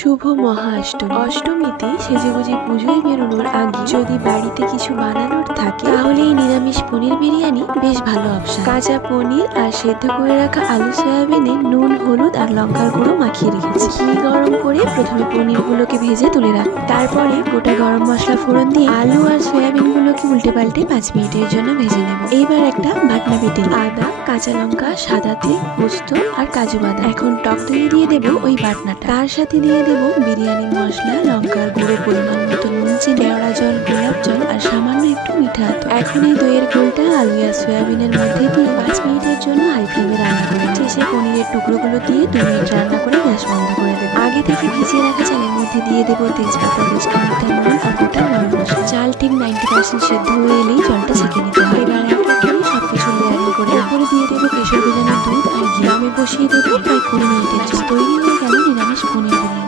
শুভ মহাষ্টমী। অষ্টমীতে সেজেগুজে পুজোয় বেরোনোর আগে যদি বাড়িতে কিছু বানানোর থাকে তাহলে এই নিরামিষ পনির বিরিয়ানি বেশ ভালো অপশন। কাঁচা পনির আর সেদ্ধ করে রাখা আলু সয়াবিনে নুন, হলুদ আর লঙ্কার গুঁড়ো মাখিয়ে রেখেছি। ঘি গরম করে প্রথমে পনিরগুলোকে ভেজে তুলে রাখ, তারপরে গোটা গরম মশলা ফোড়ন দিয়ে আলু আর সয়াবিন গুলোকে উল্টে পাল্টে 5 মিনিটের জন্য ভেজে নেব। এইবার একটা বাটনা বেটে আদা, কাঁচা লঙ্কা, সাদা তিল, পোস্ত আর কাজু বাদাম। এখন টক দই দিয়ে দেবো ওই বাটনাটা, তার সাথে দিয়ে দেবো বিরিয়ানি মশলা, লঙ্কার গুঁড়ো, পরিমাণ মতো নুন, চিনি, কেওড়া জল, গোলাপ জল আর সামান্য একটু মিঠা আতর। এখন এই দইয়ের ঘোলটা আলু আর সয়াবিনের মধ্যে দিয়ে 5 মিনিটের জন্য হাই ফ্লেমে রান্না করে শেষে পনিরের টুকরোগুলো দিয়ে 2 মিনিট রান্না করে গ্যাস বন্ধ করে দেবো। আগে থেকে ভিজিয়ে রাখা চালের মধ্যে দিয়ে দেবো তেজপাতা, বেশ খানিকটা নুন আর গোটা গরম মশলা। চাল ঠিক 90% সেদ্ধ হয়ে এলেই জলটা ছেঁকে নিতে হবে। এবার এক এক করে সবকিছু লেয়ারিং করে উপরে দিয়ে দেবো কেশর ভেজানো দুধ আর ঘি। আমি বসিয়ে দেবো প্রায় 20 মিনিটের জন্য। তৈরি হয়ে গেল নিরামিষ পনির বিরিয়ানি।